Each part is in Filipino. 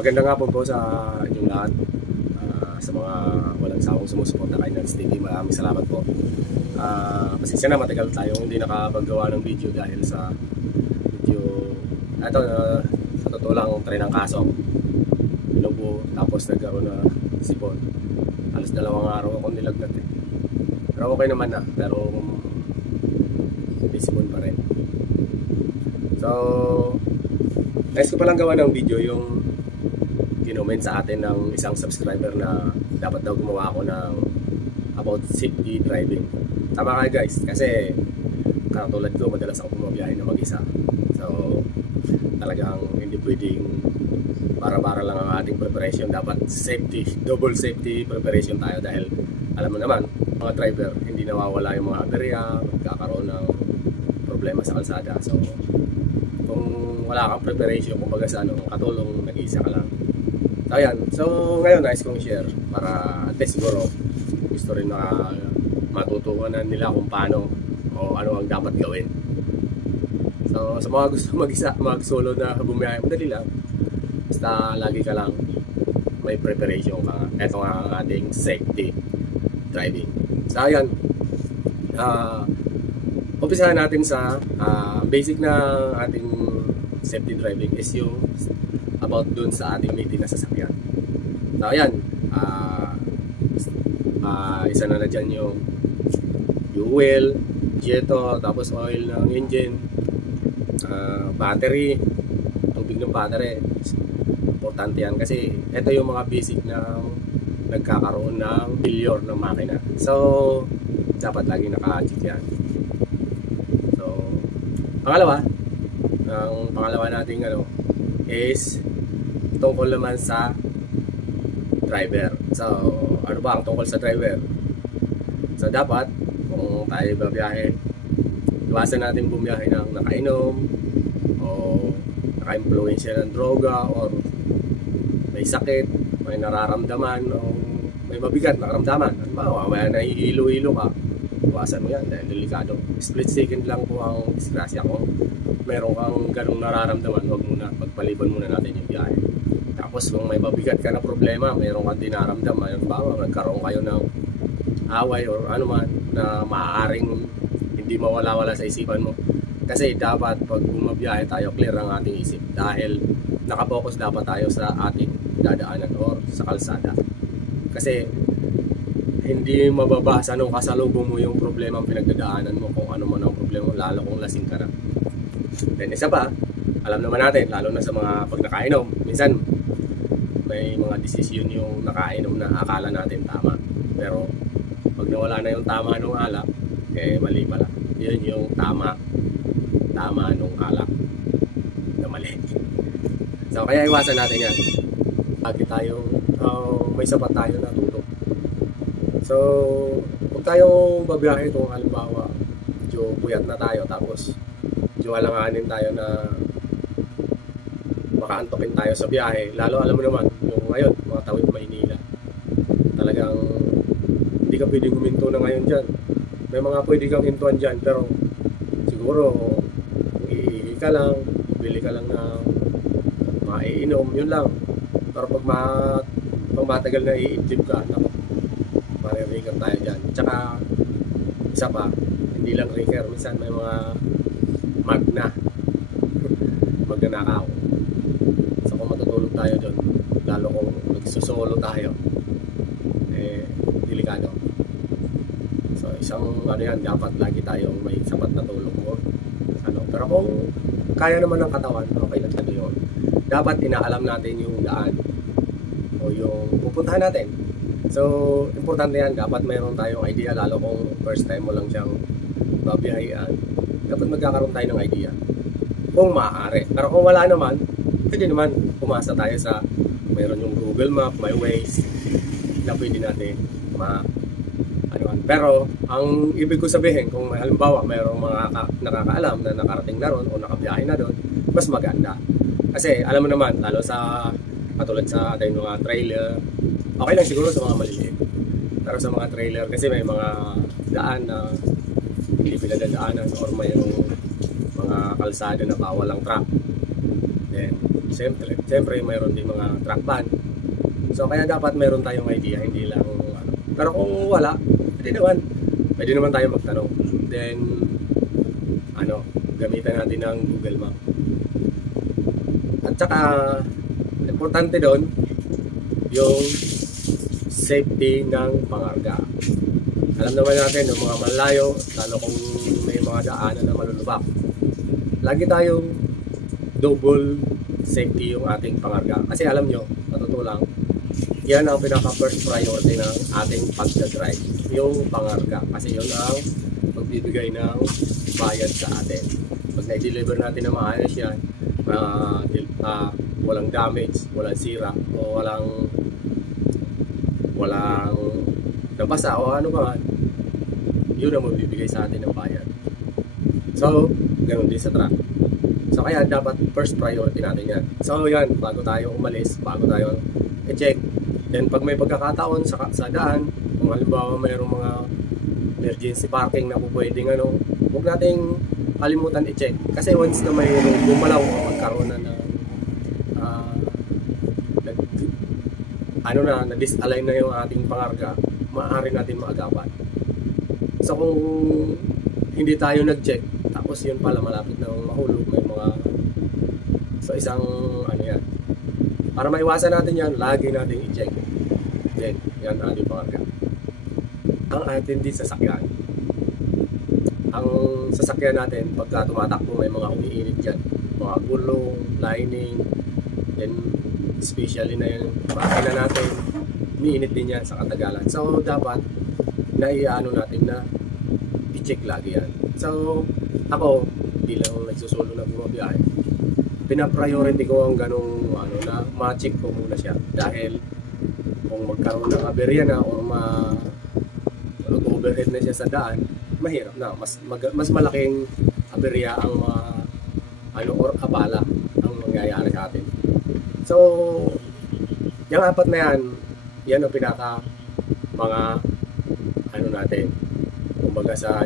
Magandang hapon po sa inyong lahat. Sa mga walang sawang sumusuporta kay Nerds TV, maraming salamat po. Pasensya na, matagal tayong hindi nakapaggawa ng video dahil sa video ito, sa totoo lang try ng kaso binubo, tapos nagkaroon na sipon. Halos 2 araw akong nilagnat eh. Pero okay naman na, pero may sipon pa rin. So nais ko palang gawa ng video yung ginoment sa atin ng isang subscriber na dapat daw gumawa ako ng about safety driving. Tama kayo guys, kasi katulad ko, madalas ako bumabiyahe na mag-isa. So talagang hindi pwedeng para-para lang ang ating preparation. Dapat safety, double safety preparation tayo dahil alam mo naman, mga driver, hindi nawawala yung mga aberya, magkakaroon ng problema sa kalsada. So kung wala kang preparation, kumbaga sa katulong nag-iisa ka lang. So ayan, so ngayon nais kong share para at least siguro gusto rin na matutunan nila kung paano o ano ang dapat gawin. So sa mga gusto mag-solo na bumiyahe, madali lang. Basta lagi ka lang may preparation ka. Ito nga ang ating safety driving. So ayan, umpisahan natin sa basic na ating safety driving is yung about dun sa ating meeting na sasakyan. So ayan, isa na dyan yung fuel, jeto, tapos oil ng engine, battery, tubig ng battery. Importante yan kasi ito yung mga basic na nagkakaroon ng failure ng makina. So dapat lagi naka-check yan. So ang pangalawa nating is tungkol naman sa driver. So ano ba ang tungkol sa driver? So dapat kung tayo babiyahe, iwasan natin bumiyahe ng nakainom o naka-impluensya ng droga or may sakit, may nararamdaman o may mabigat na karamdaman. May nahihilo-hilo ka, iwasan mo yan dahil delikado. Split second lang po ang disgrasya. Kung meron kang ganong nararamdaman, huwag muna, pagpaliban muna natin yung biyahe. Tapos kung may mabigat ka na problema, meron kang dinaramdaman, nagkaroon kayo ng away or ano man na maaaring hindi mawala-wala sa isipan mo. Kasi dapat pag bumabiyahe tayo, clear ang ating isip dahil nakapokus dapat tayo sa ating dadaanan or sa kalsada. Kasi hindi mababasa nung kasalubong mo yung problema ang pinagdadaanan mo, kung ano man ang problema, lalo kung lasing ka na. Then isa pa, alam naman natin, lalo na sa mga pag nakainom, minsan may mga desisyon yung nakainom na akala natin tama. Pero pag nawala na yung tama nung alak, mali pala. Yun yung tama nung alak na mali. So kaya iwasan natin yan. Lagi tayong may sapat tayo na tulog. So huwag tayong babiyahe kung halimbawa medyo puyat na tayo, tapos medyo alanganin tayo na makaantokin tayo sa biyahe. Lalo alam mo naman yung ngayon, mga tawid Maynila, talagang hindi ka pwedeng huminto na ngayon dyan. May mga pwede kang hintuan dyan, pero siguro iihi ka lang, bili ka lang ng maiinom, yun lang. Pero pag matagal na iidlip ka, maririgan tayo dyan. Tsaka isa pa, hindi lang riker, minsan may mga magnanakaw. So kung matutulog tayo doon, lalo kung nagsusolo tayo, delikado. So isang yan, dapat lagi tayong may sapat na tulog mo. Pero kung kaya naman ng katawan, okay lang tayo yun. Dapat inaalam natin yung daan o yung pupuntahan natin. So importante yan, dapat mayroon tayong idea, lalo kung first time mo lang siyang babiyahean. Dapat magkakaroon tayo ng idea kung maaari. Pero kung wala naman, pwede naman umasa tayo sa mayroon yung Google Map, may Waze na pwede natin pero ang ibig ko sabihin, kung halimbawa mayroong mga nakakaalam na nakarating na ron o nakabiyahe na doon, mas maganda. Kasi alam mo naman, lalo sa katulad sa ating mga trailer, okay lang siguro sa mga maliliit, pero sa mga trailer kasi may mga daan na hindi pinadadaanan or mayroong mga kalsada na bawal ang truck. Then Siyempre mayroon din mga truck ban. So kaya dapat mayroon tayong idea, hindi lang ano. Pero kung wala, pwede naman tayo magtanong. Then gamitan natin ng Google Map. At saka importante doon yung safety ng pangarga. Alam naman natin yung mga malayo, lalo kung may mga daanan na malulubak, lagi tayong double safety yung ating pangarga. Kasi alam nyo, natutulang, yan ang pinaka first priority ng ating pagdadrive, yung pangarga. Kasi yun ang magbibigay ng bayad sa atin. Pag na-deliver natin na maayos yan, walang damage, walang sira, o walang nabasa o ano ba, yun ang magbibigay sa atin ng bayad. So, ganoon din sa truck. So, kaya dapat first priority natin yan. So, yan, bago tayo umalis, bago tayo i-check. Then, pag may pagkakataon sa daan, kung halimbawa mayroong mga emergency parking na pwedeng huwag nating kalimutan i-check. Kasi once na may bumalaw o magkaroon na na-disalign na yung ating pangarga, maaari natin maagapan. So kung hindi tayo nag-check, tapos yun pala malapit na mahulog, may mga isang yan. Para maiwasan natin yan, lagi natin i-check. Then, yan ang ating pangarga. Ang atin din sasakyan. Ang sasakyan natin, pagka tumatakbo, may mga umiinit dyan. Mga gulong, lining, then especially na yung makina natin, umiinit din yan sa katagalan. So, dapat naiano natin na i-check lagi yan. So, ako, bilang nagsusulo na bumabiyahe, pinapriority ko ang ganong na ma-check ko muna siya. Dahil kung magkaroon ng aberya na o mag-overhead na siya sa daan, mahirap na. Mas malaking aberya ang or abala ang mangyayari sa atin. So, yung apat na yan ang pinaka mga natin. Kumbaga sa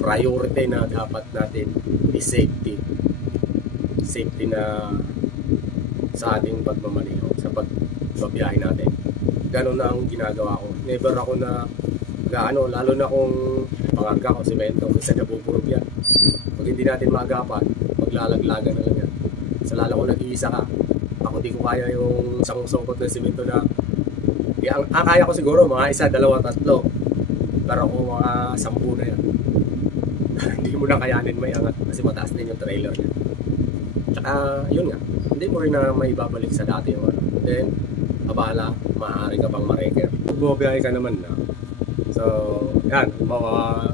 priority na dapat natin is safety. Safety na sa ating pagmamaneho, sa pagbabiyahe natin. Ganon na ang ginagawa ko. Never ako na lalo na kung pangarga ko, semento, minsan nabubulog yan. Pag hindi natin maagapan, maglalaglagan na lang yan. So lalo kung nag-iisa ka, ako di ko kaya yung isang sungkot ng semento na kaya ko siguro mga 1, 2, 3, pero kung mga 10 na yan, hindi mo na kayanin may angat kasi mataas din yung trailer niya. Tsaka yun nga, hindi mo rin na may babalik sa dati yung then abala, maaari ka pang mareker. Bumabiyahe ka naman na. So yan,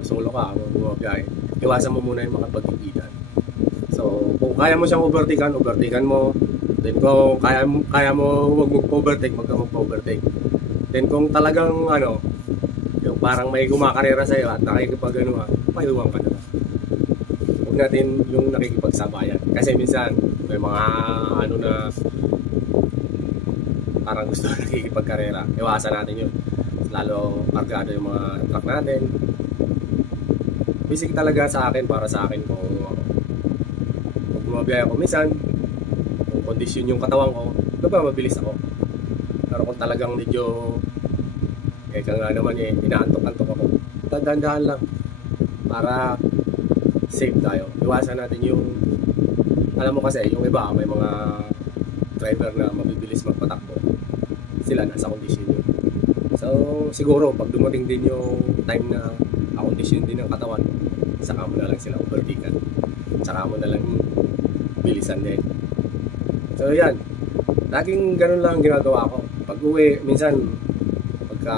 solo ka, bumabiyahe, iwasan mo muna yung mga pagkikitan. So kung kaya mo siyang overtaken mo. Then kung kaya mo huwag mag-overtake, huwag ka mag-overtake. Then kung talagang yung parang may gumakarera sa'yo at paiwan ka na. Huwag natin yung nakikipagsabayan. Kasi minsan may mga na parang gusto nakikipagkarera. Iwasan natin yun. Lalo kargado yung mga truck natin. Basic talaga para sa akin kung bumabiyahe ako minsan, kondisyon yung katawan ko, mabilis ako. Pero kung talagang medyo inaantok-antok ako, dahan-dahan lang para safe tayo. Iwasan natin yung alam mo kasi yung iba may mga driver na mabibilis magpatakbo, sila nasa kondisyon yun. So siguro pag dumating din yung time na kondisyon din ng katawan, saka mo na lang sila overtaken, saka mo na lang bilisan din. So yan, laging ganun lang ginagawa ko. Pag uwi, minsan pagka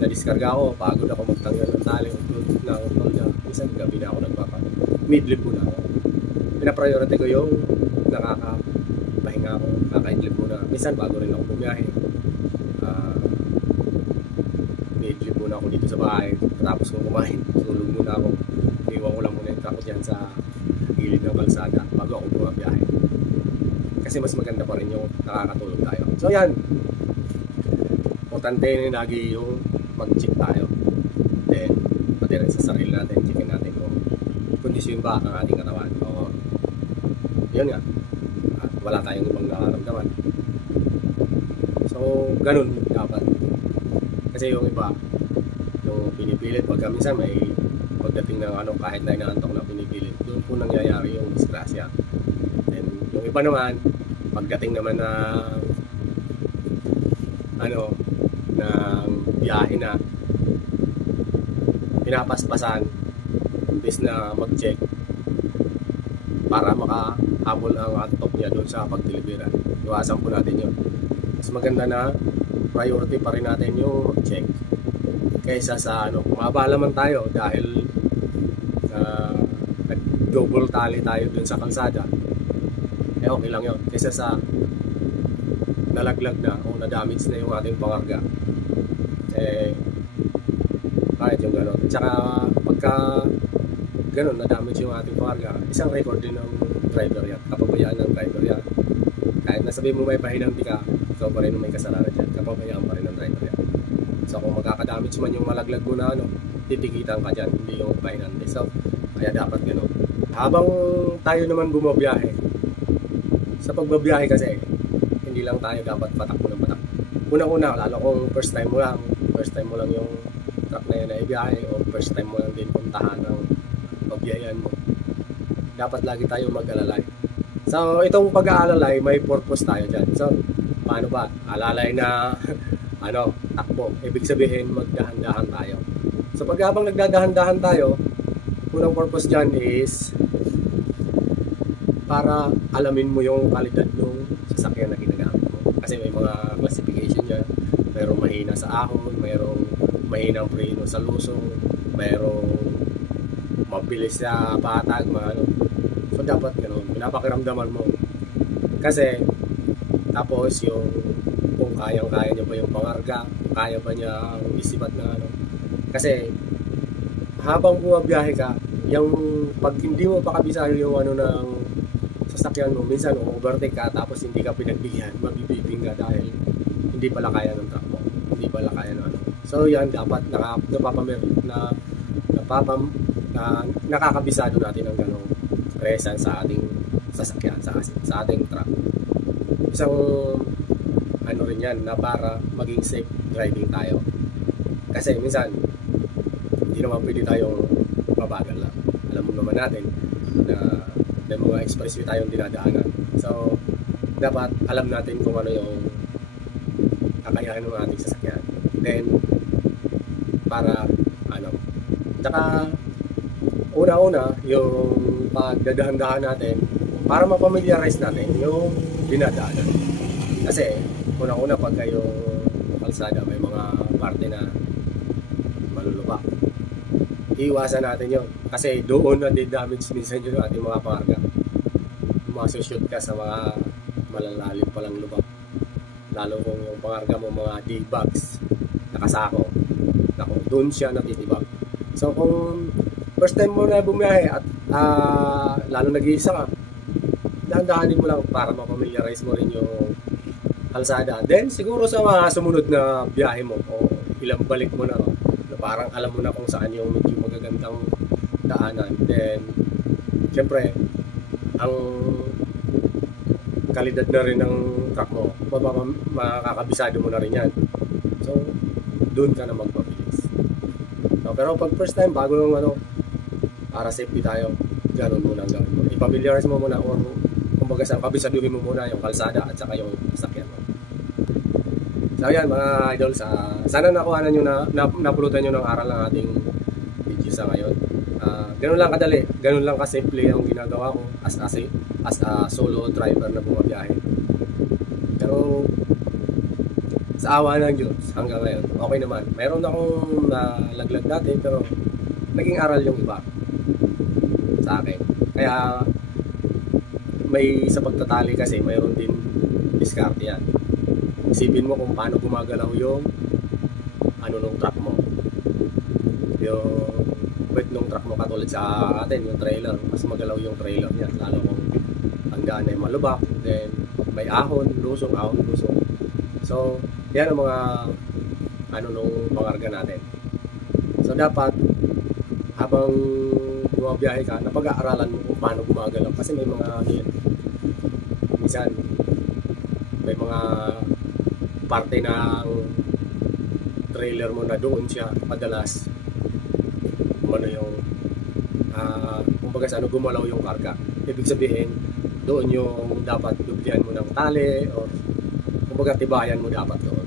na-discarga ako, pagod ako magtanggal ng tali ng tolda, minsan gabi na ako midlip muna ako. Pinapriority ko yung nakakapahinga ako, kaka-idlip muna. Minsan bago rin ako bumiyahe, midlip muna ako dito sa bahay. Tapos kung kumain, tulog muna ako. Iwan ko lang muna yung truck dyan sa gilid ng kalsada bago ako bumabiyahe. Kasi mas maganda pa rin yung nakakatulog tayo. So yan, importante na lagi yung mag-check tayo. Then, pati rin sa sarili natin, checkin natin kung kondisyon ba ang ating katawan. O yun nga, at wala tayong ibang nararamdaman. So ganun dapat, kasi yung iba yung pinipilit, pagka minsan may pagdating ng ano, kahit na inaantok na pinipilit, doon po nangyayari yung disgrasya. And yung iba naman, pagdating naman na ano, ng biyahe na, pinapaspasan imbes na mag-check para makahabol ang antok niya doon sa pagdeliveran. Iwasan po natin yun. Mas maganda na priority pa rin natin yung mag-check kaysa sa ano, mabala man tayo dahil nag-double tally tayo dun sa kalsada, eh okay lang yun kaysa sa nalaglag na o na-damage na yung ating pangarga. Eh kahit yung gano'n, at saka pagka gano'n na-damage yung ating pangarga, isang record din ng driver yan, kapabayaan ng driver yan. Kahit nasabihin mo may pahinanti ka, ikaw pa rin may kasalanan dyan, kapabayaan pa rin ng driver yan. So kung magkakadamage man yung malaglag mo na ano, titikitan ka dyan, hindi yung pahinanti. So kaya dapat gano'n. Habang tayo naman bumabiyahe, sa pagbabiyahe kasi, hindi lang tayo dapat patak mo ng patak. Una-una, lalo kung first time mo lang yung truck na yun na ibiyahe, o first time mo lang din puntahan ng pagbiyayan mo, dapat lagi tayo mag-alalay. So itong pag-aalalay, may purpose tayo dyan. So paano ba? Alalay na ano, takbo. Ibig sabihin, magdahan-dahan tayo. So pag habang nagdadahan-dahan tayo, unang purpose dyan is para alamin mo yung kalidad ng sasakyan na ginagamit mo. Kasi may mga classification yan. Mayroong mahina sa ahon, mayroong mahinang preno sa lusong, mayroong mabilis sa patag, mga ano. So dapat gano'n, pinapakiramdaman mo. Kasi tapos yung kung kayang-kaya niya ba yung pangarga, kaya ba niya ang isipat na ano. Kasi habang bumabiyahe ka, yung pag hindi mo pa kabisado yung ano ng sasakyan mo, minsan overtake ka tapos hindi ka pinagbigyan, mabibibing ka dahil hindi pala kaya ng truck mo, hindi pala kaya ng ano. So yan, dapat nakakabisado natin ang ganong presence sa ating sasakyan, sa ating truck. Isang ano rin yan na para maging safe driving tayo. Kasi minsan hindi naman pwede tayong mabagal lang. Alam mo naman natin na may mga expressway tayong dinadaanan. So dapat alam natin kung ano yung kakayahan ng ating sasakyan. Then para ano, tsaka una-una yung pagdadahan-dahan natin para mapamiliarize natin yung dinadaanan. Kasi una-una pagka yung kalsada may mga parte na malulupa, iiwasan natin yun. Kasi doon na damage minsan yung ating mga pangarga. Masushoot ka sa mga malalalim palang lubak. Lalo kung yung pangarga mo mga D-bags nakasako. Naku, doon siya natitibag. So kung first time mo na bumiyahe at lalo nag-iisa ka, dahan-dahanin mo lang para mapamiliarize mo rin yung kalsada. Then siguro sa mga sumunod na biyahe mo o ilang balik mo na, parang alam mo na kung saan yung medyo magagandang daanan. Then syempre ang kalidad na rin ng truck mo, makakabisado mo na rin yan. So doon ka na magpabilis. So, pero pag first time, bago yung ano, para safety tayo, gano'n muna ang gawin mo. I-familiarize mo muna or kumbaga sa kabisaduhin mo muna yung kalsada at saka yung sasakyan mo. So yan mga idol, sana nakuha nyo napulutan nyo ng aral ng ating video sa ngayon. Ganun lang kadali, ganun lang kasimple yung ginagawa ko as a solo driver na bumabiyahe. Pero sa awa ng Diyos hanggang ngayon, okay naman. Mayroon akong nalaglag natin pero naging aral yung iba sa akin. Kaya may sa pagtatali kasi mayroon din diskarte yan. Isipin mo kung paano gumagalaw yung ano nung truck mo. Yung weight nung truck mo katulad sa atin, yung trailer. Mas magalaw yung trailer niya. Lalo kung ang daan ay malubak, then may ahon, lusong. So, yan ang mga ano nung pangarga natin. So, dapat habang bumabiyahe ka, napag-aaralan mo kung paano gumagalaw. Kasi may mga minsan may mga parte ng trailer mo na doon siya madalas kung ano yung kumbaga sa ano gumalaw yung karga. Ibig sabihin doon yung dapat dublihan mo ng tali or kumbaga tibayan mo dapat doon.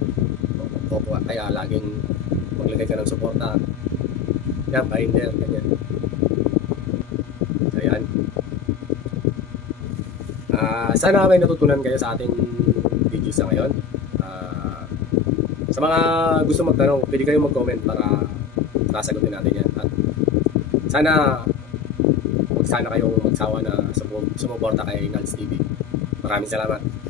O kaya laging maglagay ka ng suporta. Yan, binder, ganyan. Ayan. Sana may natutunan kayo sa ating video sa ngayon. Sa mga gusto magtanong, pwede kayo mag-comment para sasagutin natin yan. At sana huwag sana kayong magsawa na sumuporta kay Nals TV. Maraming salamat.